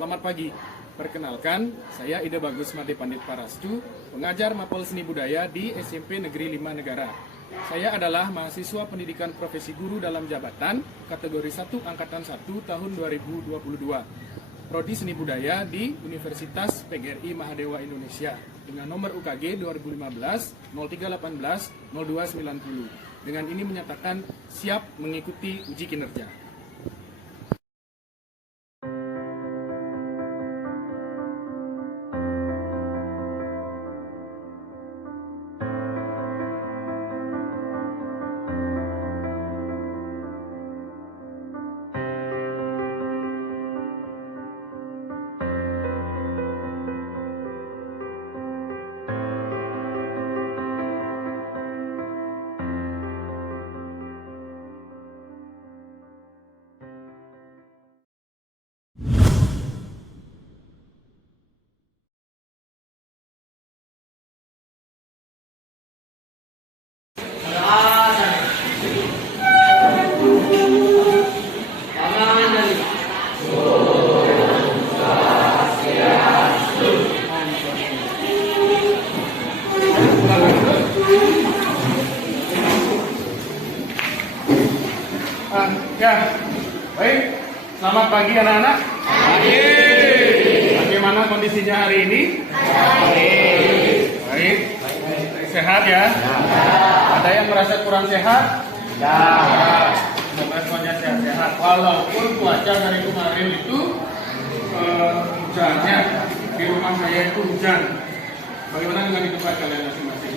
Selamat pagi. Perkenalkan, saya Ida Bagus Made Pandit Parastu, pengajar Mapel Seni Budaya di SMP Negeri 5 Negara. Saya adalah mahasiswa pendidikan profesi guru dalam jabatan kategori 1 Angkatan 1 tahun 2022. Prodi Seni Budaya di Universitas PGRI Mahadewa Indonesia dengan nomor UKG 2015 0318 0290. Dengan ini menyatakan siap mengikuti uji kinerja. Ya, baik. Selamat pagi anak-anak. Pagi. Bagaimana kondisinya hari ini? Baik. Sehat ya? Ada yang merasa kurang sehat? Ya. Semoga semuanya sehat-sehat. Walaupun cuaca dari kemarin itu hujannya di rumah saya itu hujan. Bagaimana dengan di tempat kalian masing-masing?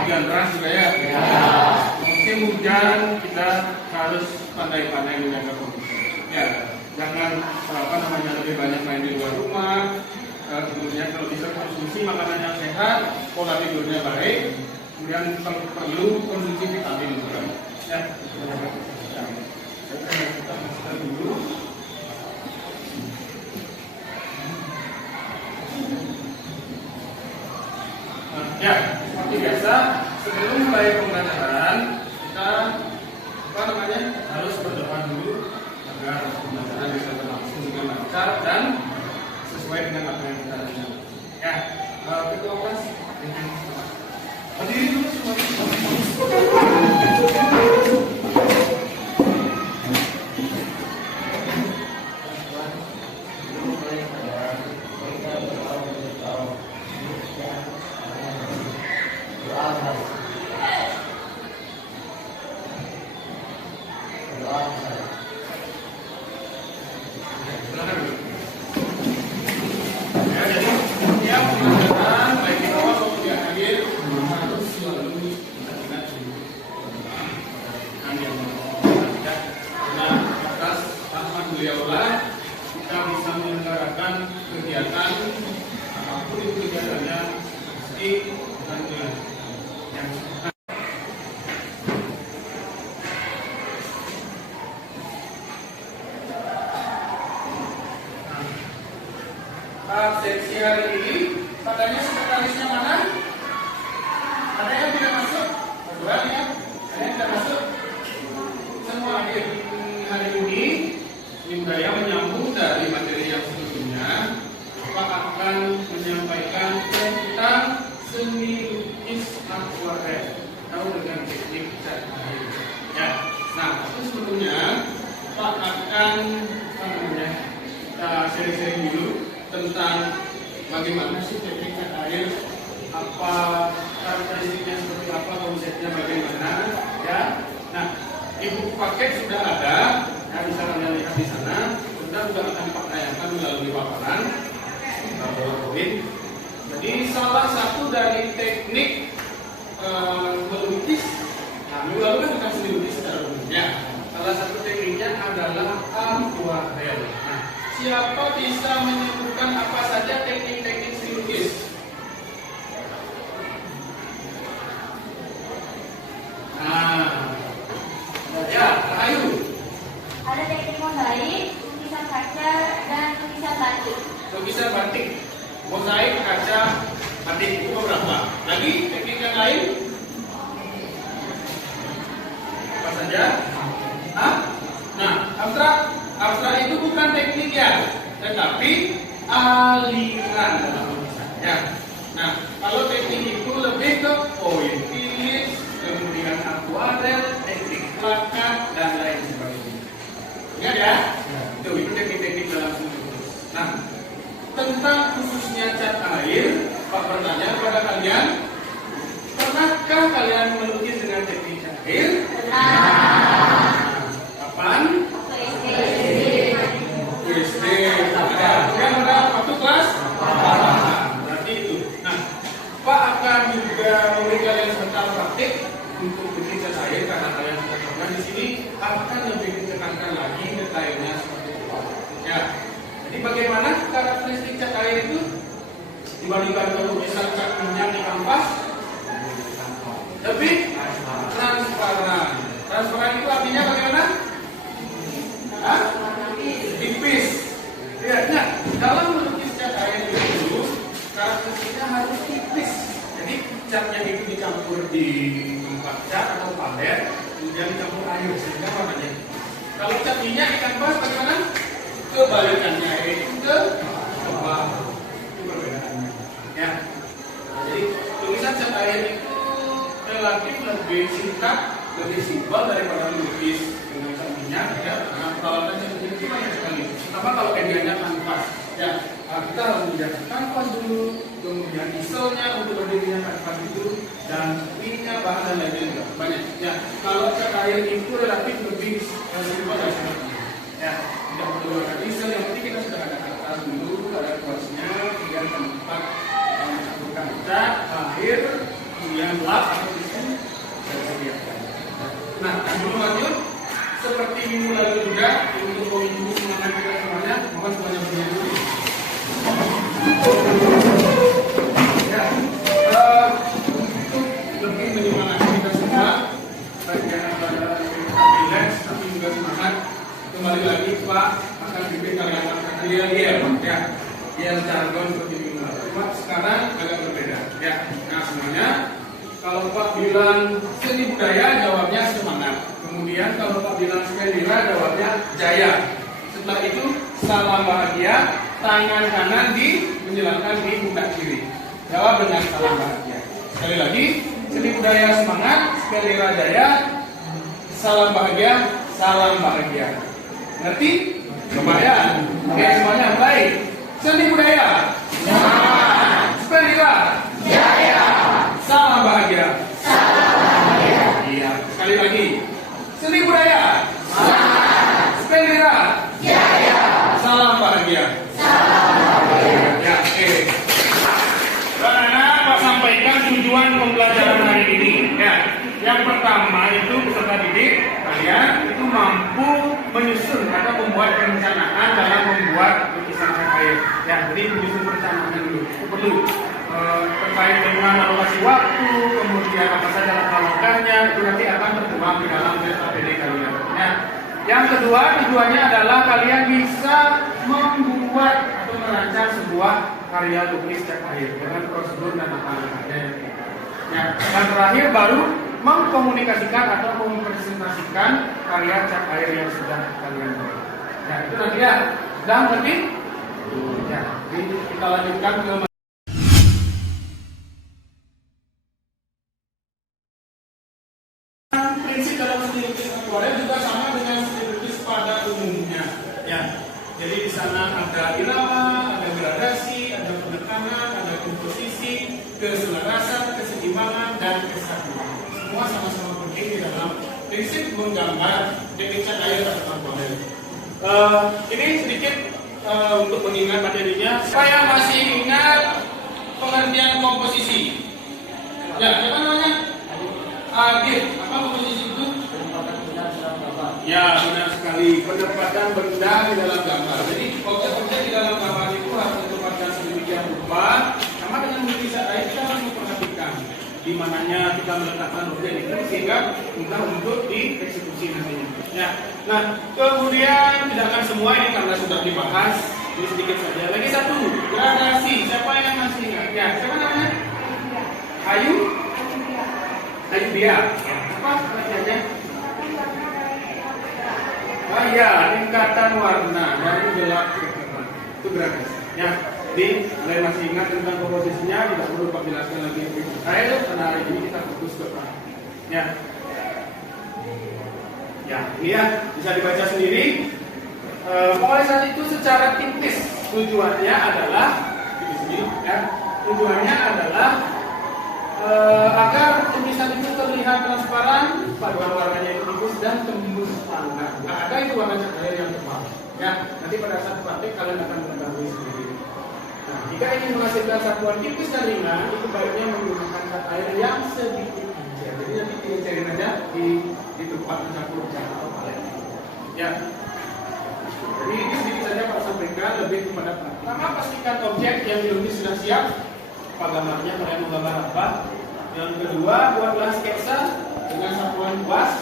Hujan deras juga ya? Musim hujan kita harus pandai-pandai menjaga kondisi. Ya, jangan lebih banyak main di luar rumah. Kemudian kalau bisa konsumsi makanan yang sehat, pola tidurnya baik. Kemudian kalau perlu konsumsi vitamin juga. Ya, kita dulu. Ya, seperti biasa sebelum mulai pembelajaran kita harus berdoa dulu agar pembelajaran bisa berlangsung dengan lancar dan sesuai dengan apa yang kita rencanakan. Ya, ketua kelas berdiri dulu semua. Kita bisa menyelenggarakan kegiatan apapun itu kegiatannya pasti dengan yang seksi hari ini katanya sekretarisnya mana? Ada yang tidak masuk? Berdua ya? Ada yang tidak masuk? Semua hadir hari ini. Budaya menyambung dari materi yang sebelumnya. Bapak akan menyampaikan tentang seni lukis akuarel atau dengan teknik cat air. Ya, nah itu sebelumnya Pak akan sharing dulu tentang bagaimana sih teknik cat air, apa karakteristiknya seperti apa, konsepnya bagaimana, ya. Nah, di buku paket sudah ada. Ya, bisa Anda lihat di sana, kita juga akan pakaikan melalui paparan. Jadi salah satu dari teknik melukis, lalu kan bukan seni lukis secara umumnya. Salah satu tekniknya adalah akuarel. Nah, siapa bisa menyebutkan apa saja teknik-teknik seni lukis? Ya, Ayu. Ada teknik mozaik, lukisan kaca, dan lukisan batik. Lukisan batik, mozaik, kaca, batik itu beberapa. Lagi teknik yang lain? Apa saja? Nah, abstrak itu bukan teknik ya. tetapi aliran dalam lukisannya. Nah, kalau teknik itu lebih ke pointillis, kemudian akuarel, teknik plakat dan lain sebagainya. Ingat ya? Itu teknik-teknik dalam seni lukis. Nah, tentang khususnya cat air, Pak bertanya kepada kalian, pernahkah kalian melukis dengan teknik cat air? Kapan? SD. Yang udah waktu kelas? Berarti itu. Nah, Pak akan juga memberi kalian sebentar praktik untuk bikin cat air karena kalian sudah pernah di sini akan lebih ditekankan lagi detailnya seperti itu. Ya. Jadi bagaimana karakteristik cat air itu dibandingkan dengan lukisan cat minyak di kanvas? Lebih transparan. Transparan itu artinya bagaimana? Hah? Tipis. Lihatnya, dalam melukis cat air itu karakteristiknya harus tipis. Jadi catnya itu dicampur di tempat cat atau palet, kemudian dicampur air sehingga warnanya. Kalau cat minyak di kanvas bagaimana? Kebalikannya itu ke bawah. Itu perbedaannya. Ya. Jadi tulisan cat air itu relatif lebih singkat, lebih simpel daripada melukis dengan cat minyak. Ya, karena peralatannya lebih banyak sekali. Apa kalau medianya kanvas? Ya, kita harus menjaga kanvas dulu, kemudian isolnya untuk berdirinya kanvas itu, dan minyak bahan dan lain-lain juga banyak. Ya, kalau cat air itu relatif lebih simpel dan singkat. Ya, tidak perlu ada isol, yang penting kita sudah ada kertas dulu, ada kuasnya, kemudian tempat mencampurkan cat, air, kemudian lap atau tisu dan sediakan. Nah, sebelum lanjut, seperti minggu lalu juga untuk minggu semangat kita semuanya, mohon semuanya berdiri dulu. Ya, untuk lebih menyemangati kita semua, bagian adalah relax tapi juga semangat. Kembali lagi Pak akan bikin kalian yel ya, yel jargon seperti minggu lalu. Cuma sekarang agak berbeda. Ya, nah semuanya. Kalau Pak bilang seni budaya, jawabnya semangat. Kemudian kalau Pak bilang skelira, jawabnya jaya. Setelah itu salam bahagia, tangan kanan menjelaskan di pundak kiri. Jawab dengan salam bahagia. Sekali lagi, seni budaya semangat, skelira jaya, salam bahagia, salam bahagia. Ngerti? Coba ya. Oke, semuanya baik. Seni budaya semangat, skelira jaya, salam bahagia. Salam bahagia. Iya, sekali lagi. Seni budaya semangat, skelira jaya, salam bahagia. Salam bahagia. Ya, oke. Karena Pak sampaikan tujuan pembelajaran hari ini. Ya, yang pertama itu peserta didik kalian itu mampu menyusun atau membuat perencanaan dalam membuat lukisan cat air. Ya, jadi menyusun perencanaan dulu. Itu perlu. Terkait dengan alokasi waktu, kemudian apa saja langkah-langkahnya, itu nanti akan tertuang di dalam SKPD kalian. Ya. Yang kedua, tujuannya adalah kalian bisa membuat atau merancang sebuah karya lukis cat air dengan prosedur dan langkah-langkahnya. Ya. Dan terakhir baru mengkomunikasikan atau mempresentasikan karya cat air yang sudah kalian buat. Ya, itu nanti ya. Sudah ngerti? Ya, jadi kita lanjutkan ke prinsip dalam seni lukis akuarel juga sama dengan seni lukis pada umumnya. Ya, jadi di sana ada irama, ada gradasi, ada penekanan, ada komposisi, keselarasan, keseimbangan, dan kesatuan. Semua sama-sama penting di dalam prinsip menggambar teknik cat air pada akuarel. Ini sedikit untuk mengingat materinya. Saya masih ingat pengertian komposisi. Ya, siapa namanya? Adit. Apa komposisi itu? Ya, benar sekali. Penempatan benda di dalam gambar. Jadi objek-objek di dalam gambar itu harus ditempatkan sedemikian rupa. Sama dengan lukisan air, kita harus memperhatikan di mananya kita meletakkan objek itu sehingga mudah untuk dieksekusi nantinya. Ya. Nah, kemudian tidak akan semua ini karena sudah dibahas. Ini sedikit saja. Lagi satu, gradasi. Siapa yang masih ingat? Ya, siapa namanya? Ayu? Ayu Bia. Apa pengertiannya? Ah ya, tingkatan warna dari gelap ke terang. Itu gratis. Ya, jadi mulai masih ingat tentang komposisinya, tidak perlu Pak jelaskan lagi lebih detail karena hari ini kita fokus ke praktik. Ya, ini ya bisa dibaca sendiri. Pengolesan itu secara tipis tujuannya adalah agar tulisan itu terlihat transparan, paduan warnanya itu tipis dan tembus pandang. Nggak ada itu warna cat air yang tebal. Ya, nanti pada saat praktik kalian akan mengetahui sendiri. Nah, jika ingin menghasilkan satuan tipis dan ringan, itu baiknya menggunakan cat air yang sedikit aja. Jadi nanti dicerin aja di tempat mencampur cat atau palet. Ya. Jadi ini sedikit saja Pak sampaikan, lebih kepada praktik. Pertama, pastikan objek yang dilukis sudah siap. Apa gambarnya, kalian mau gambar apa? Yang kedua, buatlah sketsa dengan satuan kuas.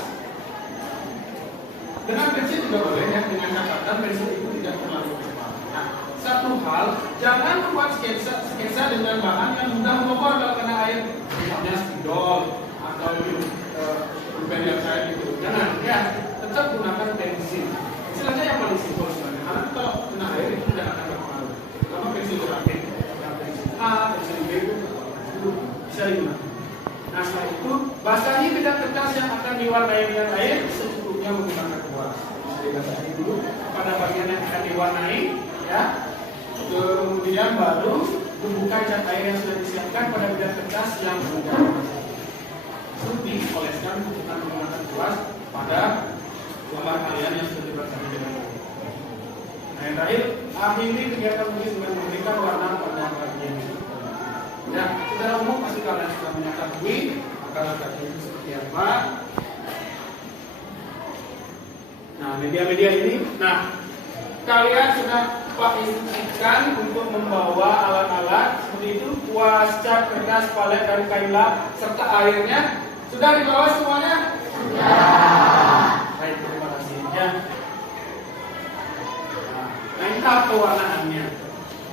Dengan pensil juga boleh ya, dengan catatan pensil itu tidak terlalu tebal. Nah, satu hal, jangan membuat sketsa dengan bahan yang mudah membobor kalau kena air, misalnya spidol atau pulpen yang cair gitu. Jangan, ya, tetap gunakan pensil. Pensil aja yang paling simpel sebenarnya. Karena kalau kena air itu tidak akan berpengaruh. Terutama pensil grafik, pensil A, pensil B itu bisa digunakan. Nah, setelah itu basahi bidang kertas yang akan diwarnai dengan air secukupnya menggunakan kuas. Bisa dibasahi dulu pada bagian yang akan diwarnai, ya. Kemudian baru tumbuhkan cat air yang sudah disiapkan pada bidang kertas yang sudah langsung dioleskan bukan menggunakan kuas pada gambar kalian yang sudah dibasahi dengan air. Nah, yang terakhir, akhiri kegiatan lukis dengan memberikan warna pada bagian itu. Ya, secara umum pasti kalian sudah mengetahui langkah-langkahnya itu seperti apa. Nah, media-media ini, kalian sudah Pak instruksikan untuk membawa alat-alat seperti itu, kuas, cat, kertas, palet, dan kain lap serta airnya. Sudah dibawa semuanya? Sudah. Baik, terima kasih. Ya. Nah, ini tahap pewarnaannya.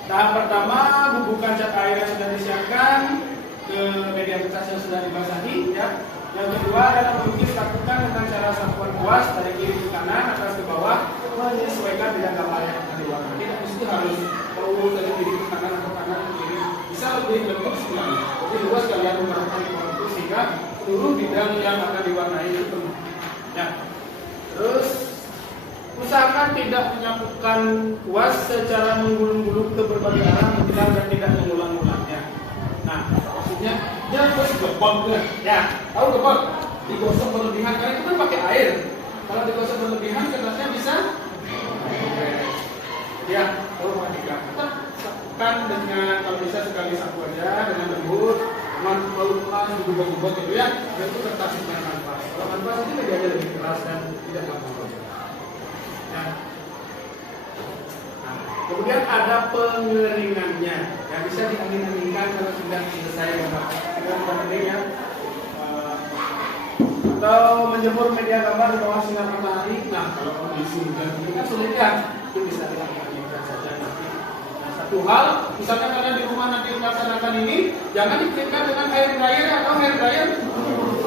Tahap pertama, bubuhkan cat air yang sudah disiapkan ke media kertas yang sudah dibasahi, ya. Yang kedua, dalam melukis lakukan dengan cara sapuan kuas dari kiri ke kanan, atas ke bawah, menyesuaikan bidang gambar yang akan diwarnai. Tidak mesti harus lurus dari kiri ke kanan atau kanan ke kiri. Bisa lebih lembut sebenarnya. Jadi luas kalian menggunakan itu sehingga seluruh bidang yang akan diwarnai itu penuh. Ya. Terus usahakan tidak menyapukan kuas secara menggulung-gulung ke berbagai arah, menjelang dan tidak mengulang-ulangnya. Nah, maksudnya dia terus gepok kan? Ya, tahu gepok? Digosok berlebihan karena itu kan pakai air. Kalau digosok berlebihan, kertasnya bisa. Ya, tahu perhatikan. Tetapkan dengan kalau bisa sekali sapu aja dengan lembut. Kalau pelan digubah-gubah gitu ya, dan itu kertas dengan kanvas. Kalau kanvas itu medianya lebih keras dan tidak gampang. Nah, kemudian ada pengeringannya yang bisa diangin-anginkan kalau sudah selesai gambar. Sudah kering ya. Atau menjemur media gambar di bawah sinar matahari. Nah, kalau kondisi hujan ini kan sulit ya, itu bisa diangin-anginkan saja nanti. Nah, satu hal, misalnya kalian di rumah nanti melaksanakan ini, jangan dikeringkan dengan air dryer atau hair dryer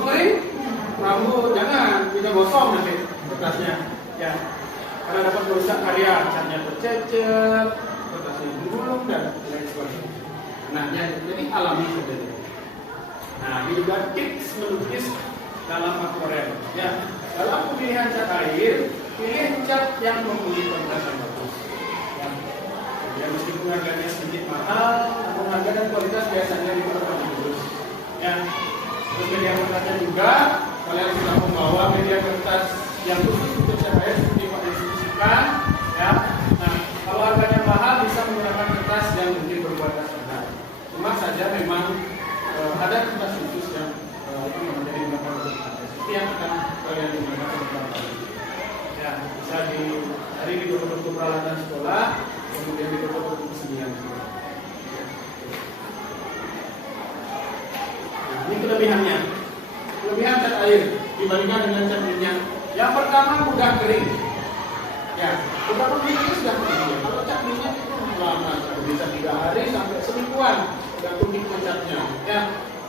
kering rambut, jangan, bisa gosong nanti kertasnya. Ya. Karena dapat merusak karya, catnya tercecer, kertasnya menggulung dan lain sebagainya. Nah, jadi alami saja. Nah, ini juga tips melukis dalam akuarel. Ya, dalam pemilihan cat air, pilih cat yang memiliki kualitas yang bagus. Ya, meskipun harganya sedikit mahal, namun harga dan kualitas biasanya diperlukan bagus. Ya, terus media kertasnya juga, kalian sudah membawa media kertas yang khusus untuk cat air seperti Pak instruksikan, ya. Nah, kalau harganya mahal bisa menggunakan kertas yang mungkin berkualitas rendah. Cuma saja memang ada kertas khusus yang itu menjadi beberapa seperti yang akan kalian gunakan beberapa. Ya, bisa dicari di toko-toko peralatan sekolah, kemudian di toko-toko kesenian. Nah, ini kelebihannya. Kelebihan cat air dibandingkan dengan cat minyak. Yang pertama mudah kering. Ya, beberapa minggu sudah kering. Kalau cat minyak itu lama, bisa 3 hari sampai semingguan, tergantung tipe catnya. Ya,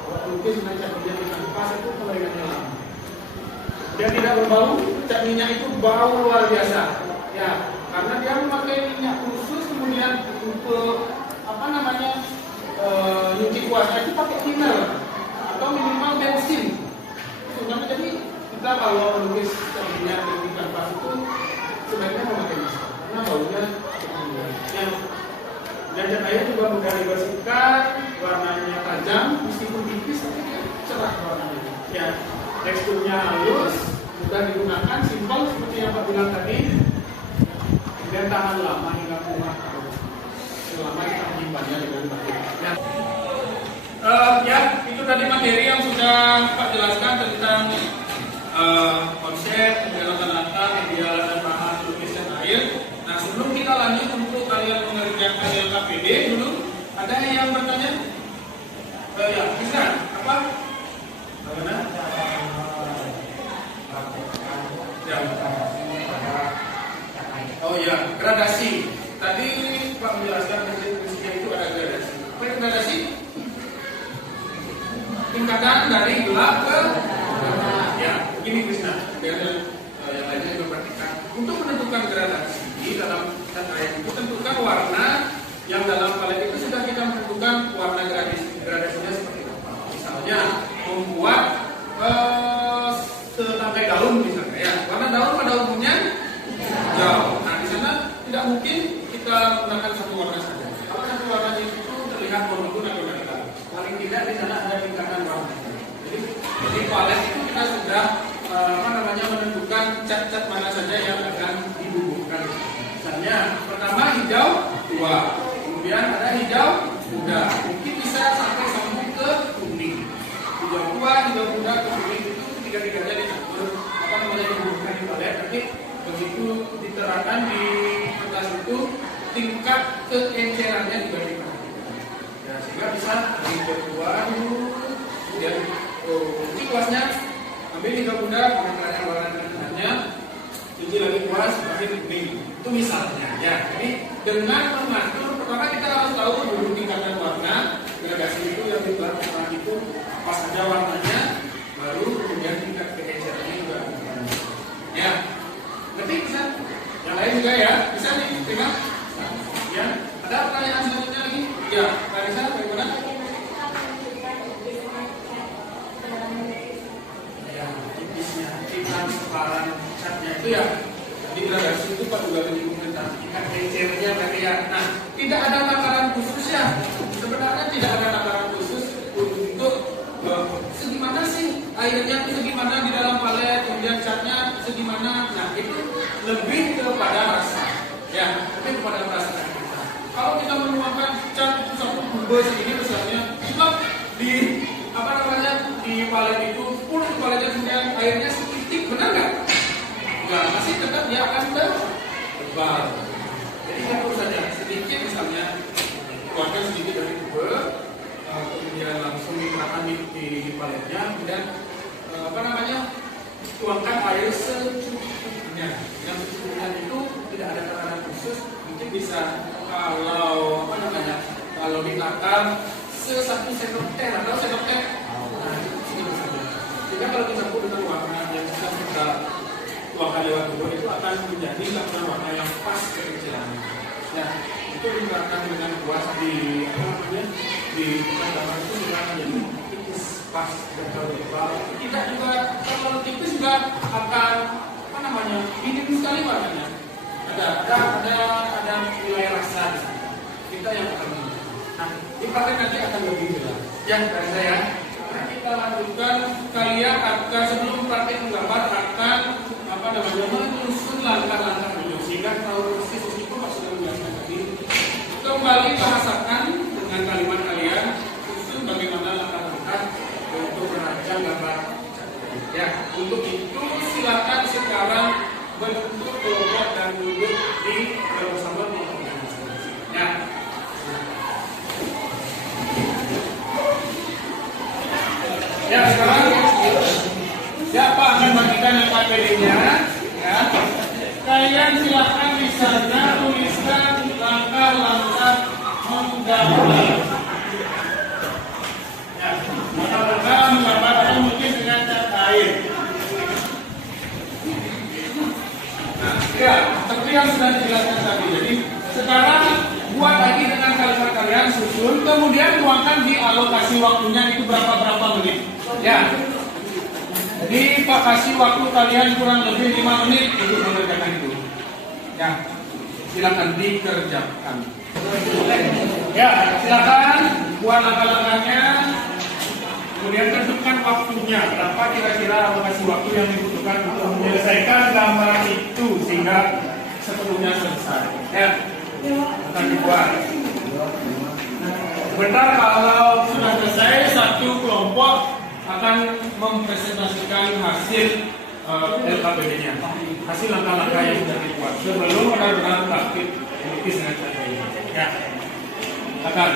kalau lukis dengan cat minyak di kanvas itu keringannya lama. Dia tidak berbau, cat minyak itu bau luar biasa. Ya, karena dia memakai minyak khusus, kemudian Dan cat air juga mudah dibersihkan, warnanya tajam, meskipun tipis tapi cerah warnanya. Ya, teksturnya halus, mudah digunakan, simpel seperti yang Pak bilang tadi, dan tahan lama hingga puluhan tahun selama kita menyimpannya dengan baik. Ya, itu tadi materi yang sudah Pak jelaskan tentang konsep, langkah-langkah, ideal dan bahan lukisan air. Nah, sebelum kita lanjut untuk kalian mengerjakan LKPD dulu, ada yang bertanya? Ya, bisa. Apa? Bagaimana? Ya. Oh ya, gradasi. Tadi Pak menjelaskan prinsipnya itu ada gradasi. Apa itu gradasi? Tingkatan dari gelap ke terang. Ya, begini Krisna. Dan yang lainnya juga perhatikan. Untuk menentukan gradasi dalam cat air itu tentukan warna yang dalam palet itu sudah kita menentukan warna gradasinya seperti apa. Misalnya membuat setangkai daun misalnya ya. Warna daun pada umumnya hijau. Nah, di sana tidak mungkin kita menggunakan satu warna saja. Kalau satu warna itu terlihat monoton atau tidak. Paling tidak di sana ada tingkatan warna. Jadi di palet itu kita sudah menentukan cat-cat mana saja yang akan dibubuhkan. Misalnya pertama hijau tua, kemudian ada hijau muda, mungkin bisa sampai sambung ke kuning. Hijau tua, hijau muda, ke kuning itu tiga-tiganya dicampur dibubuhkan di palet. Nanti begitu diterangkan di kertas itu tingkat keencerannya dibandingkan. Ya, sehingga bisa hijau tua dulu, kemudian cuci kuasnya, ambil hijau muda, kemudian warna tengahnya, cuci lagi kuas, terakhir kuning. Itu misalnya, ya. Jadi dengan mengatur, pertama kita harus tahu dulu tingkatan warna gradasi itu yang dibuat setelah itu apa saja warnanya, baru kemudian tingkat keencerannya juga. Ya, ngerti bisa? Yang lain juga ya, bisa nih, terima. Ya, ada pertanyaan selanjutnya lagi? Ya, Clarissa, bagaimana? Ya, tipisnya, transparan catnya itu ya. Di gradasi itu Pak juga menyinggung tentang tingkat encernya berarti ya. Nah, tidak ada takaran khusus ya. Sebenarnya tidak ada takaran khusus untuk segimana sih airnya itu segimana di dalam palet, kemudian catnya segimana. Nah, itu lebih kepada rasa. Ya, lebih kepada perasaan kita. Kalau kita menuangkan cat itu satu kubus ini misalnya, kita di di palet itu 10 paletnya kemudian airnya sedikit, benar nggak? Enggak, masih tetap dia akan tebal. Jadi satu saja, sedikit misalnya keluarkan sedikit dari kube, kemudian langsung diterapkan di paletnya, kemudian tuangkan air secukupnya. Yang secukupnya itu tidak ada takaran khusus, mungkin bisa kalau ditakar satu sendok teh atau sendok teh. Nah, itu saja. Jika kalau dicampur dengan warna yang sudah kita tuangkan lewat kubur itu akan menjadi campuran warna yang pas kekecilannya. Ya, itu diterapkan dengan kuas di gambar itu juga menjadi tipis pas dan tebal. Tidak juga kalau tipis juga akan minim sekali warnanya. Ada nilai rasa di sana. Kita yang akan menentukan. Nah, di praktek nanti akan lebih jelas. Ya, dari saya. Nah, kita lanjutkan, kalian akan sebelum praktek menggambar akan menyusun langkah-langkah dulu sehingga tahu persis itu sudah menjelaskan tadi. Kembali bahasakan dengan kalimat kalian susun bagaimana langkah-langkah untuk merancang gambar. Ya, untuk itu silakan sekarang bentuk kelompok dan duduk di bersama kelompok. Ya. Ya, sekarang siapa akan bagikan LKPD-nya? Ya. Kalian silakan di sana tuliskan langkah-langkah menggambar. Ya, langkah-langkah menggambar atau mungkin dengan cat air. Nah, ya, seperti yang sudah dijelaskan tadi. Jadi sekarang buat lagi dengan kalimat kalian susun, kemudian tuangkan di alokasi waktunya itu berapa menit. Ya. Jadi Pak kasih waktu kalian kurang lebih 5 menit untuk mengerjakan itu. Ya, silakan dikerjakan. Ya, silakan buat langkah-langkahnya. Kemudian tentukan waktunya, berapa kira-kira alokasi waktu yang dibutuhkan untuk menyelesaikan gambar itu sehingga sepenuhnya selesai. Ya, akan dibuat. Sebentar kalau sudah selesai, satu kelompok akan mempresentasikan hasil LKPD-nya, hasil langkah-langkah yang sudah dibuat sebelum benar-benar praktik melukis dengan cara ini. Ya, akan.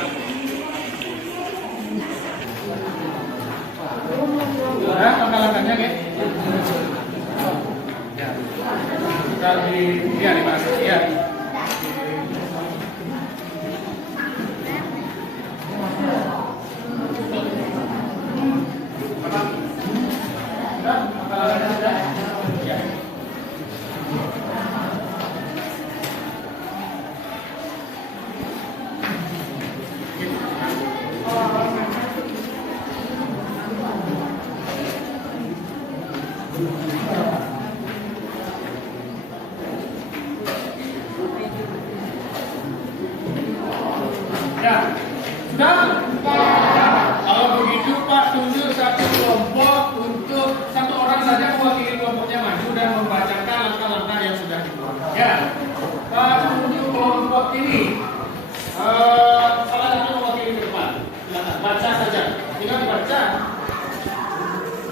Ya, langkah-langkahnya, ya. Kita dibahas, ya. Ya, sudah? Kalau begitu Pak tunjuk satu kelompok untuk satu orang saja mewakili kelompoknya maju dan membacakan langkah-langkah yang sudah dibuat. Ya, Pak tunjuk kelompok ini. Salah satu mewakili ke depan. Silakan baca saja. Tinggal dibaca.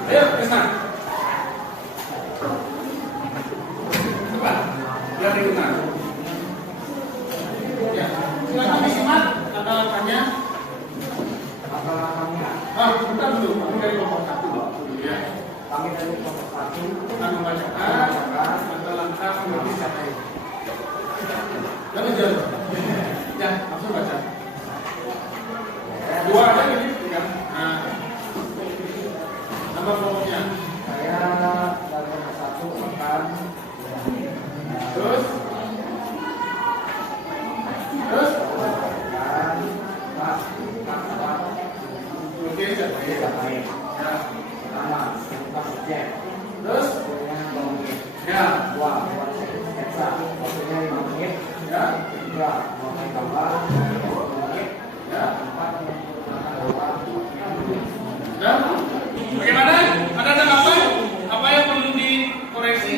Ayo, kesana. Coba, biar dikenal. Ya, silakan disimak. Langkah-langkahnya. Bentar dulu, kami dari kelompok satu. Ya. Kami dari kelompok satu akan membacakan langkah-langkah melukis kata ini. Jangan jauh. Ya, langsung baca. Dua aja ini, tiga. Nah, nama kelompoknya. Saya dari kelompok satu akan. Terus. Terus, ya, buat sketsa, waktunya 5 menit, ya, 3 memakai gambar, 10 menit, ya, 4 menggunakan gambar. Ya, bagaimana? Ada tanggapan? Apa yang perlu dikoreksi?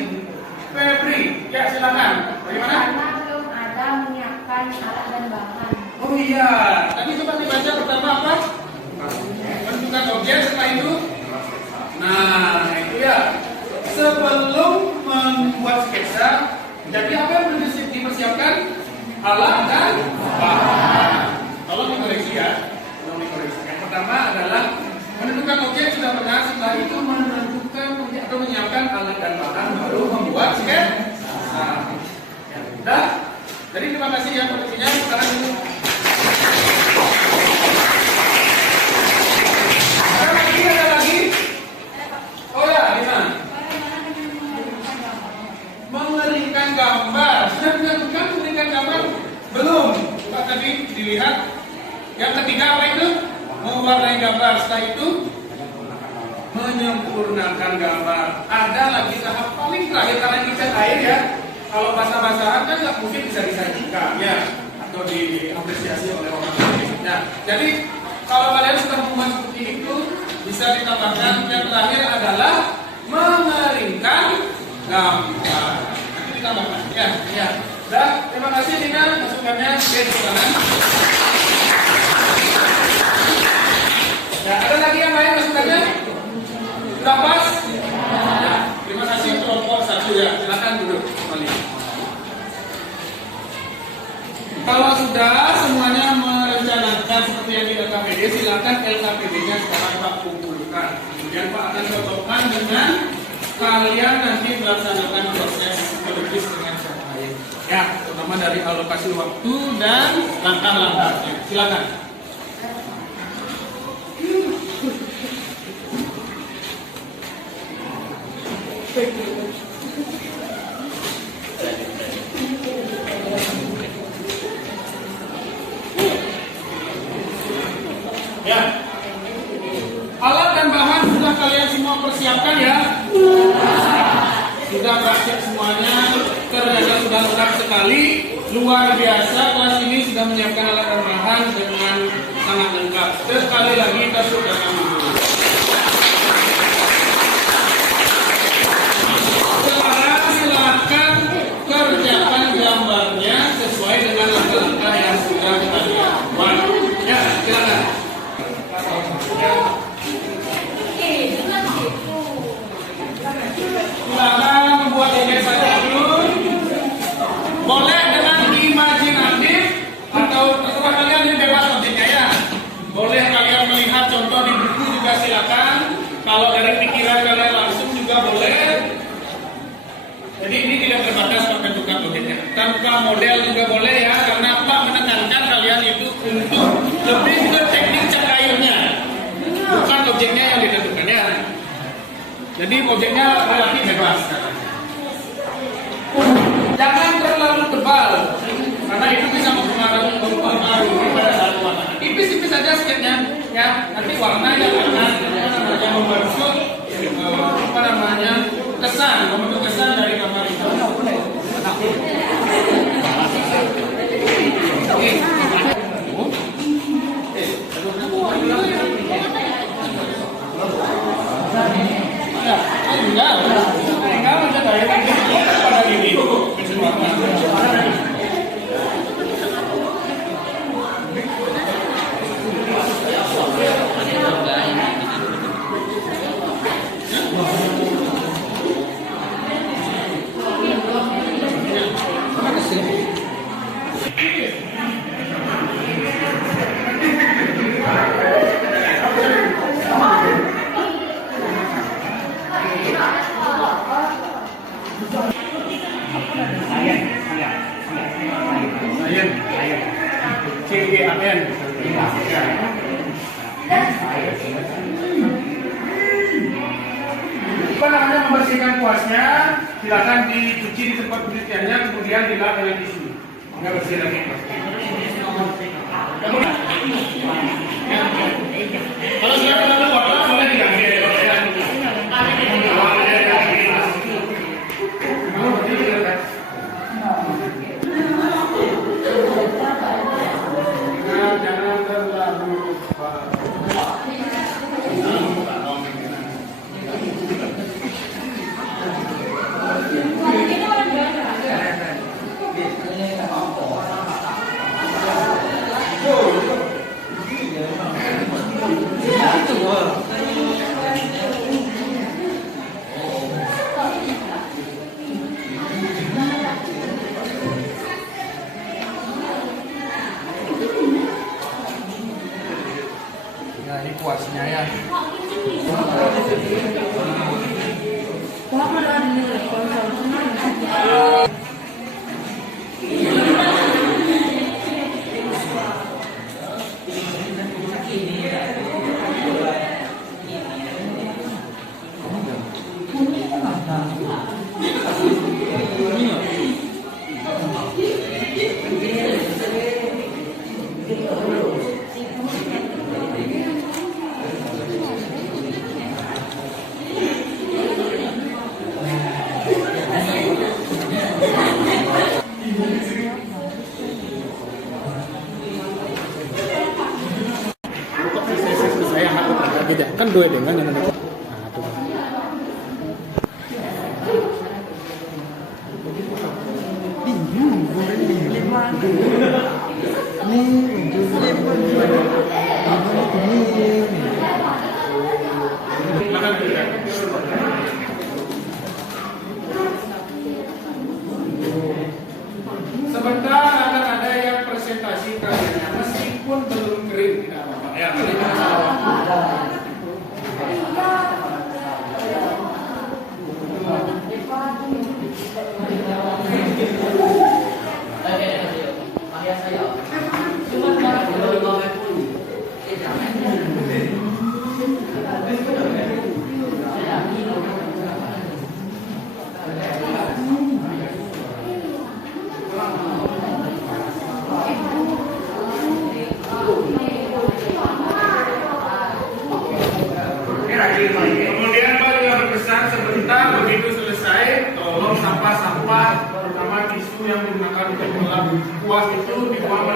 Febri, ya silakan. Bagaimana? Karena belum ada menyiapkan alat dan bahan. Oh iya, tadi coba dibaca pertama apa? Menentukan objek, setelah itu. Nah, itu ya. Sebelum membuat sketsa, jadi apa yang perlu dipersiapkan? Alat dan bahan. Tolong dikoreksi ya. Tolong dikoreksi. Yang pertama adalah menentukan objek sudah benar, setelah itu menentukan atau menyiapkan alat dan bahan baru membuat sketsa. Ya, sudah. Jadi terima kasih ya produksinya. Sekarang dulu. Ada lagi? Oh ya, gimana? Mengeringkan gambar. Sudah menentukan mengeringkan gambar? Belum. Coba tadi dilihat. Yang ketiga apa itu? Mewarnai gambar. Setelah itu menyempurnakan gambar. Ada lagi tahap paling terakhir karena ini cat air ya. Kalau basah-basahan kan nggak mungkin bisa disajikan ya atau diapresiasi oleh orang lain. Nah, jadi kalau kalian sudah membuat seperti itu, bisa ditambahkan yang terakhir adalah mengeringkan gambar. Nanti ditambahkan. Ya, ya. Dah, terima kasih Dina masukannya ke sana. Ya, ada lagi yang lain masukannya? Sudah pas? Ya, terima kasih kelompok satu ya. Silakan duduk kembali. Kalau sudah semuanya merencanakan seperti yang di LKPD, silakan LKPD-nya sekarang Pak kumpulkan. Kemudian Pak akan cocokkan dengan kalian nanti melaksanakan proses melukis dengan cara lain. Ya, terutama dari alokasi waktu dan langkah-langkahnya. Silakan. Ya, alat dan bahan sudah kalian semua persiapkan ya. Sudah praktik semuanya, ternyata sudah lengkap sekali, luar biasa. Kelas ini sudah sudah menyiapkan alat dan bahan dengan sangat lengkap. Sekali lagi kita sudah dulu. Sekarang silakan kerjakan gambarnya sesuai dengan langkah-langkah yang sudah kita buat. Ya, silakan. Silakan membuat objek saja dulu. Boleh dengan imajinatif atau terserah kalian, ini bebas objeknya ya. Boleh kalian melihat contoh di buku juga silakan. Kalau dari pikiran kalian langsung juga boleh. Jadi ini tidak terbatas pada bentukan objeknya. Tanpa model juga boleh ya, karena Pak menekankan kalian itu untuk lebih ke teknik cakayunya, bukan objeknya yang ditentukan ya. Jadi objeknya relatif bebas. Jangan terlalu tebal, karena itu bisa mempengaruhi pada saat warna. Tipis-tipis saja sketnya, ya. Nanti warnanya akan membentuk kesan, membentuk kesan dari gambar itu. Tinggal aja dari pada gini. Apa namanya, membersihkan kuasnya, silakan dicuci di tempat pencuciannya, kemudian dilap dengan tisu. Nggak bersih lagi. Kalau sudah terlalu kotor, boleh diganti. Jangan terlalu ini kuasnya ya. Kan dua dengan yang ada. Sebentar akan ada yang presentasi karyanya, meskipun belum kering, tidak apa-apa. Ya, kemudian Pak juga berpesan sebentar begitu selesai, tolong sampah-sampah, terutama tisu yang digunakan untuk melap kuas itu dibuang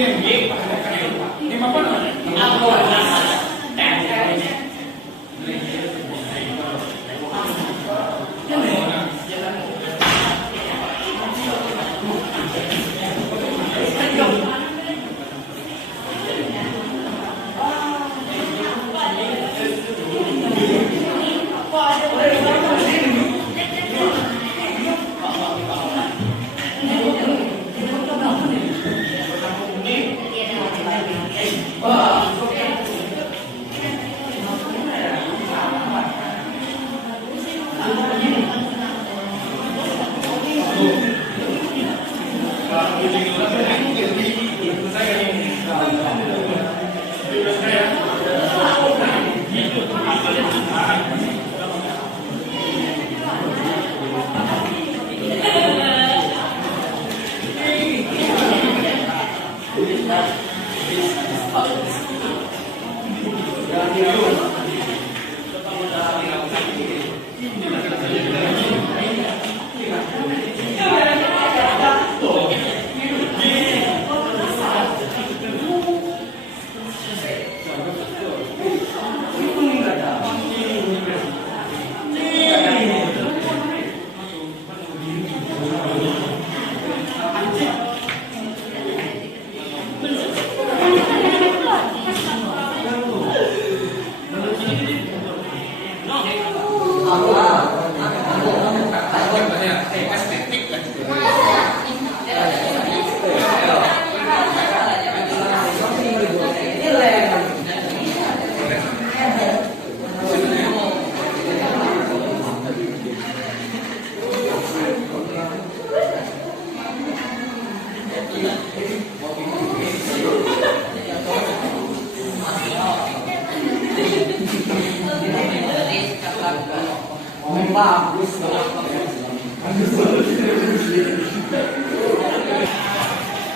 Ini apa namanya?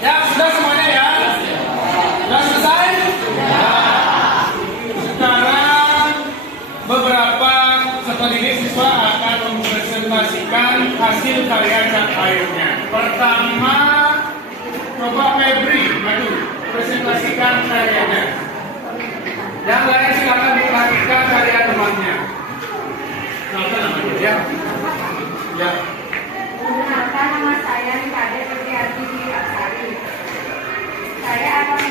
Ya, sudah semuanya ya? Sudah selesai? Ya. Sekarang beberapa setelah ini siswa akan mempresentasikan hasil karya cat airnya. Pertama, coba Febri, maju presentasikan karyanya. Yang lain silakan diperhatikan karya temannya. Silakan namanya ya. Ya. Perkenalkan, nama saya Nikade Febriarti Diaksari. Saya akan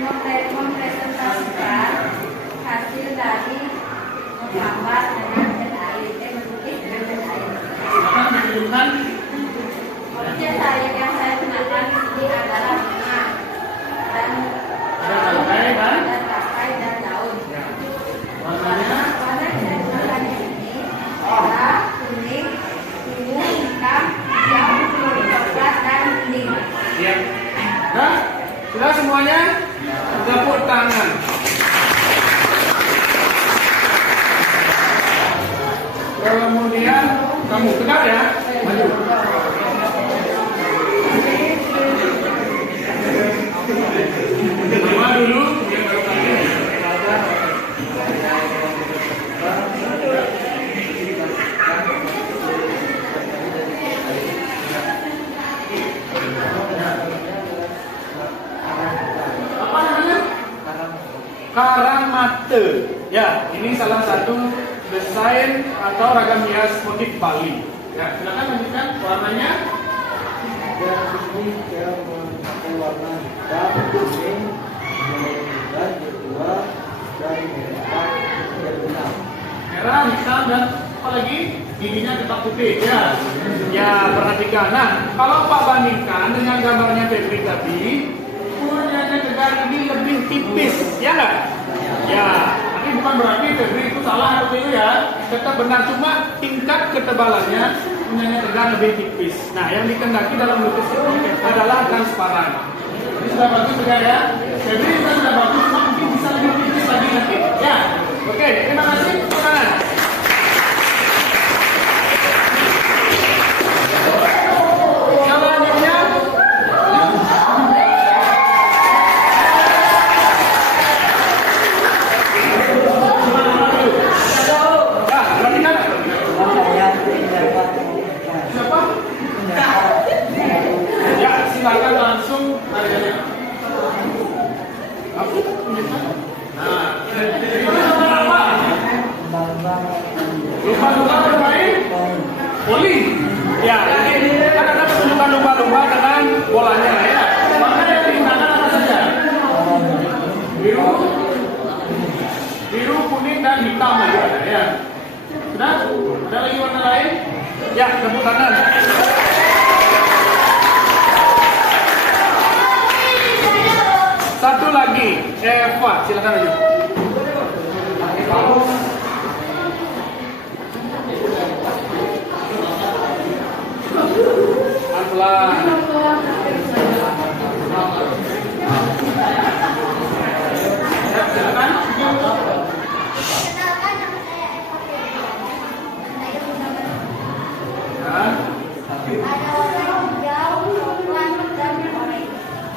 mempresentasikan hasil dari menggambar dengan cat air, melukis dengan cat air. Silakan menunjukkan. Cat air yang saya gunakan di sini adalah bunga dan tangkai dan daun. Warnanya? Warna yang saya gunakan di sini merah, kuning, biru, hitam, hijau, coklat, dan kuning. Ya. Nah, sudah semuanya? Tepuk tangan. Kemudian kamu tegak ya, maju. Pertama dulu, kemudian baru kamu. Apa namanya? Karang mate. Ya, ini salah satu desain atau ragam hias motif Bali. Ya, silakan lanjutkan warnanya. Dan ini dia memakai warna hitam, kuning, dan kedua dan merah dan benang. Merah, hitam, dan apa lagi? Ininya tetap putih. Ya, ya perhatikan. Nah, kalau Pak bandingkan dengan gambarnya Febri tadi, punyanya tegar ini lebih tipis, ya nggak? Ya, tapi bukan berarti Febri itu salah atau itu ya. Tetap benar, cuma tingkat ketebalannya punyanya tegar lebih tipis. Nah, yang dikendaki dalam lukis itu adalah transparan. Ini sudah bagus tegar ya. Febri juga sudah bagus, cuma mungkin bisa lebih tipis lagi nanti. Ya, oke. Terima kasih. Tangan. Selanjutnya. Silakan langsung karyanya. biru, kuning, dan hitam lagi ada ya. Sudah? Ada lagi warna lain? Ya, tepuk tangan. Satu lagi, Eva, silakan aja. Pelan-pelan. Silakan.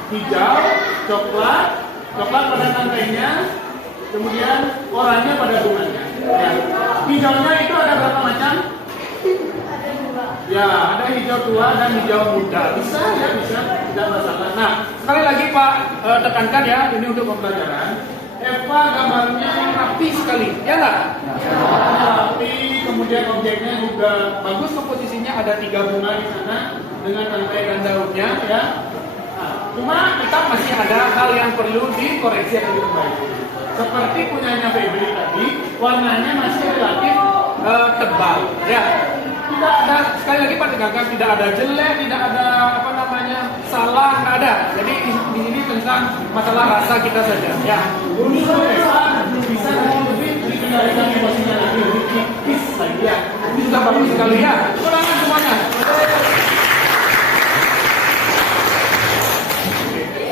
Hijau, coklat pada rantainya, kemudian oranye pada bunganya. Ya. Hijaunya itu ada berapa macam? Ya, ada hijau tua dan hijau muda. Bisa ya, bisa, tidak masalah. Nah, sekali lagi Pak tekankan ya, ini untuk pembelajaran. Eva gambarnya rapi sekali, ya nggak? Rapi, kemudian objeknya juga bagus komposisinya, ada 3 bunga di sana dengan rantai dan daunnya, ya. Cuma kita masih ada hal yang perlu dikoreksi atau diperbaiki. Seperti punyanya Febri tadi, warnanya masih relatif tebal, ya. Tidak ada, sekali lagi Pak tekankan, tidak ada jelek, tidak ada apa namanya salah, nggak ada. Jadi di sini tentang masalah rasa kita saja, ya. Untuk bisa lebih dikendalikan emosinya lagi, lebih tipis lagi, ya. Ini sudah bagus sekali, ya. Ulangan semuanya.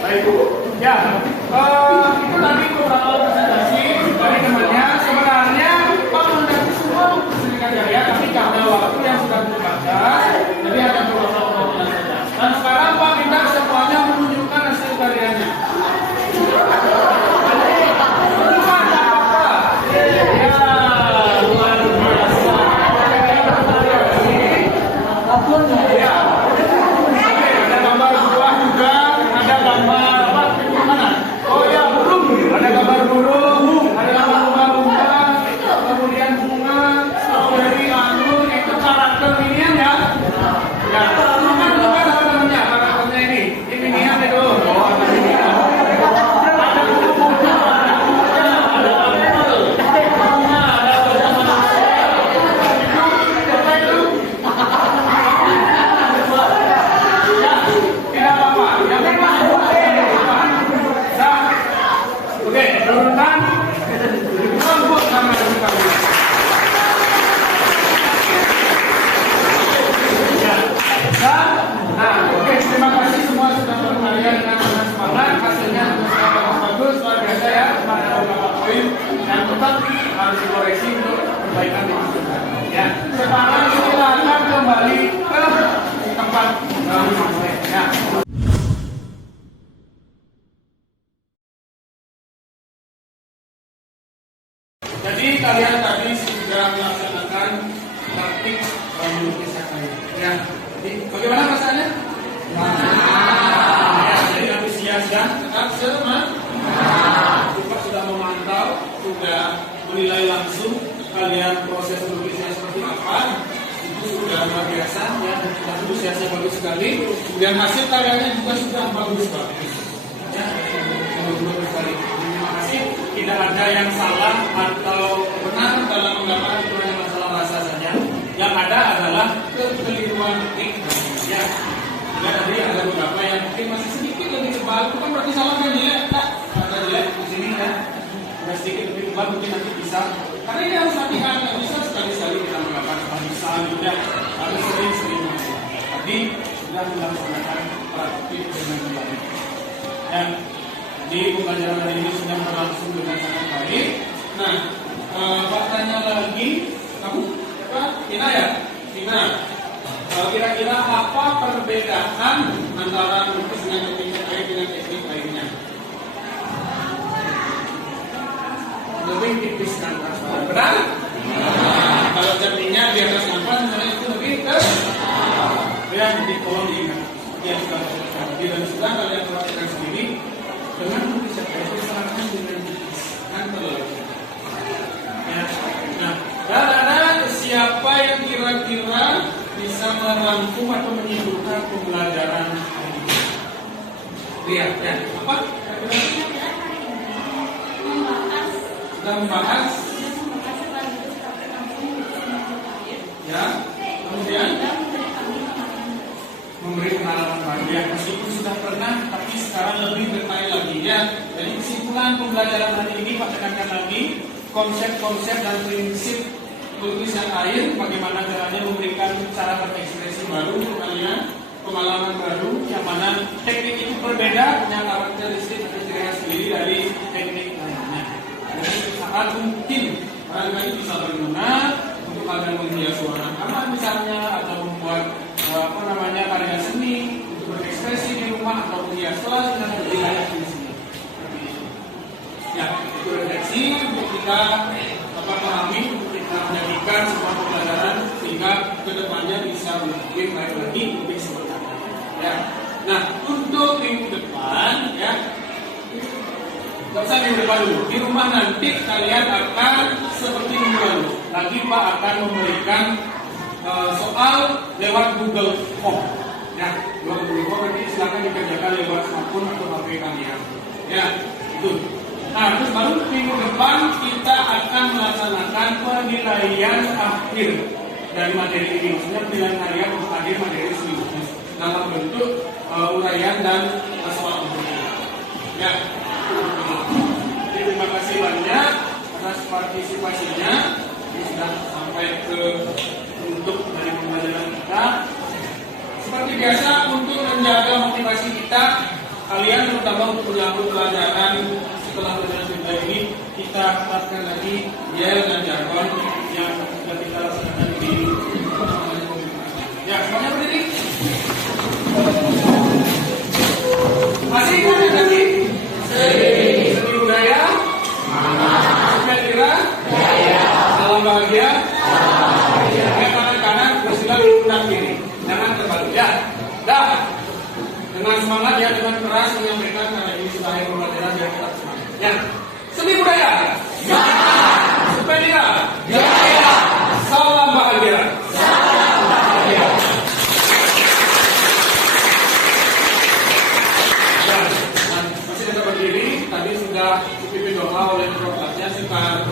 Baik Bu, ya itu tadi beberapa presentasi dari temannya. Sebenarnya Pak mendapati semua presentasi karya, tapi karena waktu yang sudah terbatas, jadi ada beberapa pertanyaan saja. Dan sekarang Pak minta semuanya menunjukkan hasil karyanya. Bukan apa-apa. Ya, luar biasa. Ya. Ada gambar buah juga. Ada gambar apa? Mana? Oh ya, burung. Ada gambar burung, ada gambar bunga-bunga, kemudian bunga, stroberi, anggur, itu karakter minion ya. Ya, bukan teman-temannya karakternya ini. Ini minion itu. Oh, ada minion. Ada kupu-kupu, ada kuda, ada apel, bunga, ada wajah manusia. Itu apa itu? Ya, tidak apa-apa. Yang penting oke, turunkan. Rambut sama dengan kamu. Ya. Nah, oke, terima kasih semua sudah berkarya dengan semangat. Hasilnya sangat bagus, luar biasa ya. Ada beberapa poin yang tetap harus dikoreksi untuk perbaikan di masa. Ya, sekarang silakan kembali ke tempat ya. Jadi kalian tadi sudah melaksanakan praktik melukis kayu. Ya, jadi bagaimana rasanya? Ya, jadi antusias dan tetap semangat. Bapak sudah memantau, sudah menilai langsung kalian proses melukisnya seperti apa. Itu sudah luar biasa, ya. Antusiasnya bagus sekali. Kemudian hasil karyanya juga sudah bagus. Ya, bagus sekali. Terima kasih. Tidak ada yang salah atau benar dalam menggambar, itu hanya masalah rasa saja. Yang ada adalah kekeliruan teknik. Ya, tadi ada beberapa yang mungkin masih sedikit lebih tebal, bukan berarti salah kan jelek, tak? Ada jelek di sini ya. Ada sedikit lebih tebal, mungkin nanti bisa. Karena ini harus latihan, nggak bisa sekali-sekali kita menggambar bisa juga. Harus sering-sering. Tadi sudah melaksanakan praktik dengan baik. Dan di pembelajaran hari ini sudah berlangsung dengan sangat baik. Nah, Pak tanya lagi, kamu apa? Tina ya? Tina, kira-kira apa perbedaan antara melukis dengan teknik air dengan teknik lainnya? Lebih tipis kan? Benar? Kalau cerminnya di atas kanvas, misalnya itu lebih ke yang di kolom diingat. Yang sudah di dalam sudah kalian perhatikan sendiri. Dengan melukis itu diserahkan dengan tipis, kan terlalu. Ya. Nah, dan siapa yang kira-kira bisa merangkum atau menyimpulkan pembelajaran ini? Lihat ya, apa? sudah membahas ya, kemudian memberi pengalaman baru ya, meskipun sudah pernah tapi sekarang lebih detail lagi ya. Jadi kesimpulan pembelajaran hari ini Pak tekankan lagi konsep-konsep dan prinsip tulis yang lain, bagaimana caranya memberikan cara berekspresi baru untuk kalian, pengalaman baru yang mana teknik itu berbeda, punya karakteristik atau ciri khas sendiri dari teknik lainnya. Jadi sangat mungkin barangkali bisa berguna untuk kalian menghias suara kamar misalnya, atau membuat karya seni untuk berekspresi di rumah atau menghias kelas dan lebih layak di sini. Ya, itu refleksi untuk kita pahami, untuk kita menjadikan sebuah pembelajaran sehingga kedepannya bisa lebih baik lagi, lebih sempurna. Ya, nah untuk minggu depan ya, nggak usah minggu depan dulu. Di rumah nanti kalian akan seperti minggu lalu. Lagi Pak akan memberikan soal lewat Google Form. Ya, lewat Google Form nanti silakan dikerjakan lewat smartphone atau HP kalian. Ya, itu. Nah, terus baru minggu depan kita akan melaksanakan penilaian akhir dari materi ini. Maksudnya penilaian harian untuk akhir materi seminggu dalam bentuk uraian dan soal ujian. Ya, terima kasih banyak atas partisipasinya. Ini sudah sampai ke untuk dari pembelajaran kita. Seperti biasa untuk menjaga motivasi kita, kalian terutama untuk menyambut pelajaran setelah pelajaran kita ini, kita terapkan lagi yel dan jargon yang sudah kita laksanakan di ya, semuanya berdiri. Masih ingat ya tadi? Seni budaya, sukma kira, salam bahagia, tangan kanan bersila di pundak kiri, jangan terbalik ya. Dah, dengan semangat ya, dengan keras menyampaikan karena ini sudah akhir pembelajaran yang kita semangat. Ya, seni budaya, ya. Sepeda, ya. Salam bahagia. Masih tetap berdiri. Tadi sudah dipimpin doa oleh Prof. Sekarang